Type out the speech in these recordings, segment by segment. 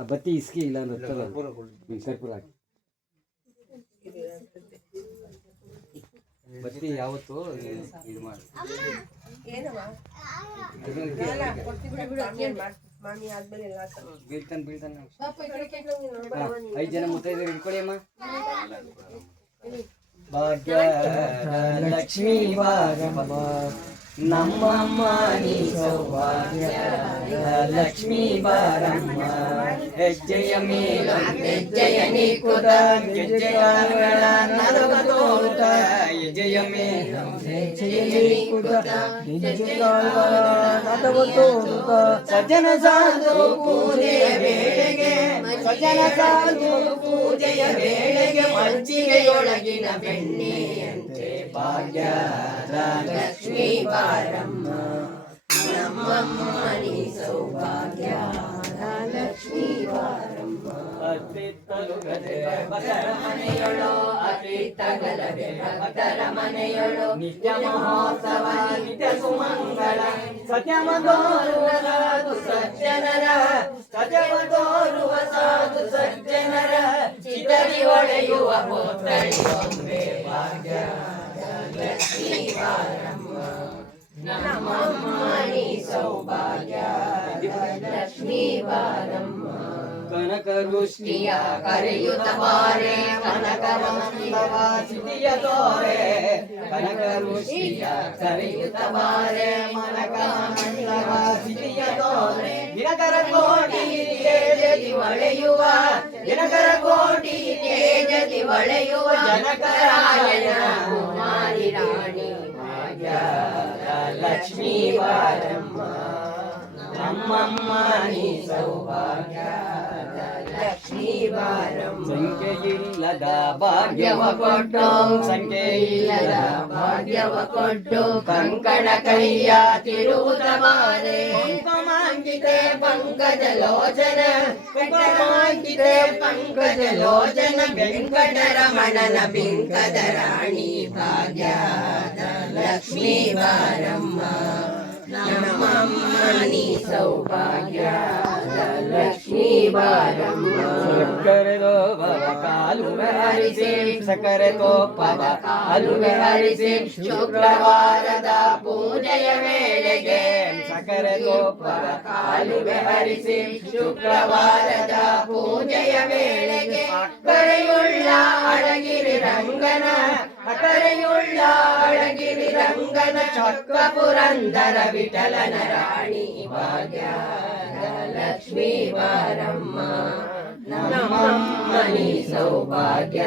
ಆ ಬತ್ತಿ ಇಸ್ಕಿ ಇಲ್ಲ ಅಂದ್ರೆ ಕರ್ಪೂರ ಹಾಕಿ. ಬತ್ತಿ ಯಾವತ್ತು ಇದು ಮಾಡಿ ಬೀಳ್ತಾನೆ 5 ಜನ ಮುತ್ತೈದೆಯರು ಇಟ್ಕೊಳ್ಳಿ ಅಮ್ಮ. ಭಾಗ್ಯ ಲಕ್ಷ್ಮೀ ಬಾರಮ್ಮ ನಮ್ಮಮ್ಮ ನೀ ಸೌಭಾಗ್ಯ ಲಕ್ಷ್ಮೀ ಬಾರಮ್ಮ. ಹೆಜ್ಜೆಯ ಮೇಲ ಹೆಜ್ಜೆಯ ನೀಕುತ ಗೆಜ್ಜೆಗಳ ನಲುಗ ತೋರುತ ಹೆಜ್ಜೆಯ ಮೇಲ ಹೆಜ್ಜೆಯ ನೀಕುತ ಗೆಜ್ಜೆಗಳ ನಲುಗ ತೋರುತ ಸಜ್ಜನ ಸಾಧು ಪೂಜೆಯ ವೇಳೆಗೆ ಸಜ್ಜನ ಸಾಧು ಪೂಜೆಯ ವೇಳೆಗೆ ಮಜ್ಜಿಗೆಯೊಳಗಿನ ಬೆಣ್ಣೆಯಂತೆ ಭಾಗ್ಯದ ಲಕ್ಷ್ಮೀ ಬಾರಮ್ಮ ನಮ್ಮಮ್ಮ ನೀ ಸೌಭಾಗ್ಯ ಲಕ್ಷ್ಮೀ ಬಾರಮ್ಮ. ಅತ್ತಿತ್ತಲುಗದೆ ಭಕ್ತರ ಮನೆಯೊಳು ಅತ್ತಿತ್ತಗಲದೆ ಭಕ್ತರ ಮನೆಯೊಳು ನಿತ್ಯ ಮಹೋತ್ಸವ ನಿತ್ಯ ಸುಮಂಗಳ ಸತ್ಯಮ ತೋರುವ ಸಾಧು ಸಜ್ಜನರ ಸತ್ಯಮ ತೋರುವ ಸಾಧು ಸಜ್ಜನರ ಚಿತರಿ ಒಡೆಯುವ ಪೋತಳಿಯೊಂದೇ ಭಾಗ್ಯ ಲಕ್ಷ್ಮೀ ಬಾರಮ್ಮ ನಮ್ಮಮ್ಮ ನೀ ಸೌಭಾಗ್ಯ ಲಕ್ಷ್ಮೀ ಬಾರಮ್ಮ. ಕನಕ ವೃಷ್ಟಿಯ ಕರೆಯುತ್ತ ಬಾರೆ ಕನಕ ಮಂದವ ಸಿದ್ಧಿಯ ತೋರೆ ಕನಕ ವೃಷ್ಟಿಯ ಕರೆಯುತ್ತ ಬಾರೆ ಕನಕ ಮಂದವ ಸಿದ್ಧಿಯ ತೋರೆ ದಿನಕರ ಕೋಟಿ ತೇಜದಿ ಹೊಳೆಯುವ ದಿನಕರ ಕೋಟಿ ತೇಜದಿ ಹೊಳೆಯುವ ಜನಕರಾಯಣ ಕುಮಾರಿ ರಾಣಿ ಭಾಗ್ಯ ಲಕ್ಷ್ಮೀ ಬಾರಮ್ಮ ನಮ್ಮಮ್ಮ ನೀ ಸೌಭಾಗ್ಯ ಲಕ್ಷ್ಮೀ ಬಾರಮ್ಮ. ಸಂಖ್ಯೆಯಿಲ್ಲದ ಭಾಗ್ಯವ ಕೊಟ್ಟು ಸಂಖ್ಯೆಯಿಲ್ಲದ ಭಾಗ್ಯವ ಕೊಟ್ಟು ಕಂಕಣ ಕೈಯ ತಿರುವುದ ಬಾರೆ ಕುಂಕುಮಾಂಕಿತೆ ಪಂಕಜ ಲೋಚನ ಕುಂಕುಮಾಂಕಿತೆ ಪಂಕಜ ಲೋಚನ ವೆಂಕಟರಮಣನ ಬಿಂಕದ ರಾಣಿ ಭಾಗ್ಯ ಲಕ್ಷ್ಮೀ ಬಾರಮ್ಮ ನಮ್ಮಮ್ಮ ನೀ ಸೌಭಾಗ್ಯ ಲಕ್ಷ್ಮೀ ಬಾರಮ್ಮ. ಸಕ್ಕರೆದೋ ಭವ ಕಾಲುವೆ ಹರಿಸಿ ಸಕ್ಕರೆದೋ ಪವ ಕಾಲುವೆ ಹರಿಸಿ ಶುಕ್ರವಾರದ ಪೂಜೆಯ ವೇಳೆಗೆ ಸಕ್ಕರೆದೋ ಪವ ಕಾಲುವೆ ಹರಿಸಿ ಶುಕ್ರವಾರದ ಪೂಜೆಯ ವೇಳೆಗೆ ಅಕ್ಕರೆಯುಳ್ಳ ಅಳಗಿರಿ ರಂಗನ ಅಕ್ಕರೆಯುಳ್ಳ ಅಳಗಿರಿ ರಂಗನ ಚಕ್ರ ಪುರಂದರ ವಿಠಲನ ರಾಣಿ ಭಾಗ್ಯ ಲಕ್ಷ್ಮೀ ಬಾರಮ್ಮ ನಮ್ಮಮ್ಮ ನೀ ಸೌಭಾಗ್ಯ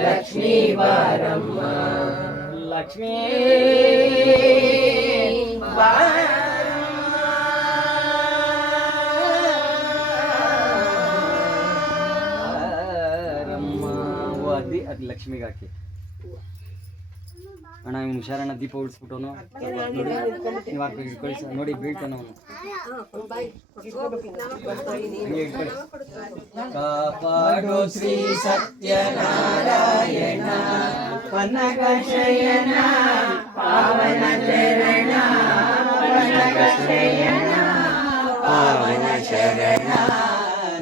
ಲಕ್ಷ್ಮೀ ಬಾರಮ್ಮ ಲಕ್ಷ್ಮೀ ಬಾರಮ್ಮ. ಅದು ಲಕ್ಷ್ಮಿಗೆ ಹಾಕಿ ಅಣ್ಣ ಇವ್ನು ಹುಷಾರಣ್ಣ ದೀಪ ಉಳಿಸ್ಬಿಟ್ಟವನು ನೀವು ಹಾಕಿ ಇಟ್ಕೊಳ್ಳಿ ನೋಡಿ ಬೀಳ್ತಾನ ಅವನು. ಕಾಪಾಡು ಶ್ರೀ ಸತ್ಯನಾರಾಯಣ ಪನ್ನಗ ಶಯನ ಪಾವನ ಚರಣ ಪನ್ನಗ ಶಯನ ಪಾವನ ಶರಣ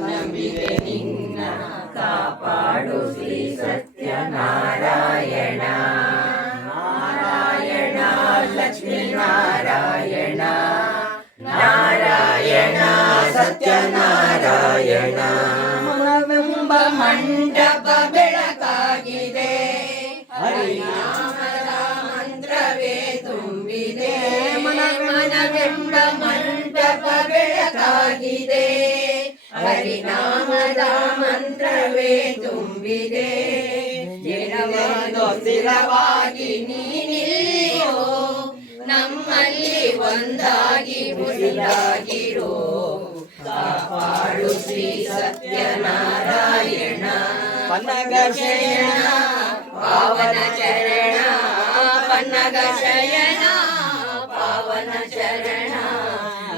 ನಂಬಿದೆ ನಿನ್ನ ಕಾಪಾಡು ಶ್ರೀ ಸತ್ಯನಾರಾಯಣ ನಾರಾಯಣ ಲಕ್ಷ್ಮೀ ನಾರಾಯಣ ನಾರಾಯಣ ಸತ್ಯನಾರಾಯಣ. ಮನವೆಂಬ ಮಂಟಪ ಬೆಳಕಾಗಿದೆ ಹರಿನಾಮದ ಮಂತ್ರವೇ ತುಂಬಿದೆ ಮನವೆಂಬ ಮಂಟಪ ಬೆಳಕಾಗಿದೆ ಹರಿನಾಮದ ಮಂತ್ರವೇ ತುಂಬಿದೆ. ಸ್ಥಿರವಾಗಿ ನೀನಿಲ್ಲಿಯೋ ನಮ್ಮಲ್ಲಿ ಒಂದಾಗಿ ಉಸಿರಾಗಿರೋ ಕಾಪಾಡು ಶ್ರೀ ಸತ್ಯನಾರಾಯಣ ಪನ್ನಗ ಶಯನ ಪಾವನ ಚರಣ ಪನ್ನಗ ಶಯನ ಪಾವನ ಚರಣ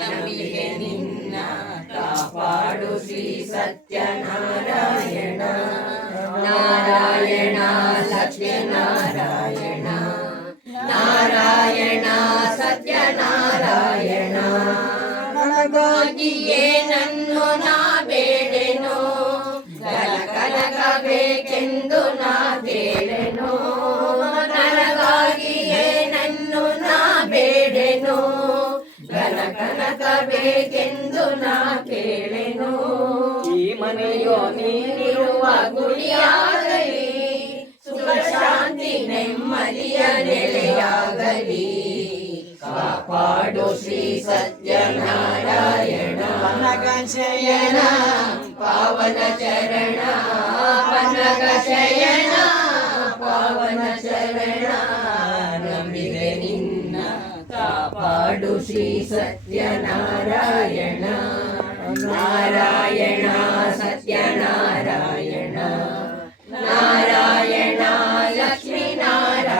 ನಂಬಿಕೆ ನಿನ್ನ ಕಾಪಾಡು ಶ್ರೀ ಸತ್ಯನಾರಾಯಣ ನಾರಾಯಣ ಲಕ್ಷ್ಮೀನಾರಾಯಣ ನಾರಾಯಣ ಸತ್ಯನಾರಾಯಣ. ನನಗಾಗಿಯೇ ನನ್ನು ನಾ ದೊರಕಬೇಕೆಂದು ನಾ ಕೇಳೆನು. ಈ ಮನೆಯೋ ನೀನಿರುವ ಗುಡಿಯಾಗಲಿ, ಸುಖ ಶಾಂತಿ ನೆಮ್ಮದಿಯ ನೆಲೆಯಾಗಲಿ. ಕಾಪಾಡು ಶ್ರೀ ಸತ್ಯನಾರಾಯಣ ಶಯನ ಪಾವನ ಚರಣ, ಪನಗ ಶಯನ ಪಾವನ ಚರಣ. ನಂಬಿದೆ ನಿನ್ನ ಕಾಪಾಡು ಶ್ರೀ ಸತ್ಯನಾರಾಯಣ. ನಾರಾಯಣ ಸತ್ಯನಾರಾಯಣ, ನಾರಾಯಣ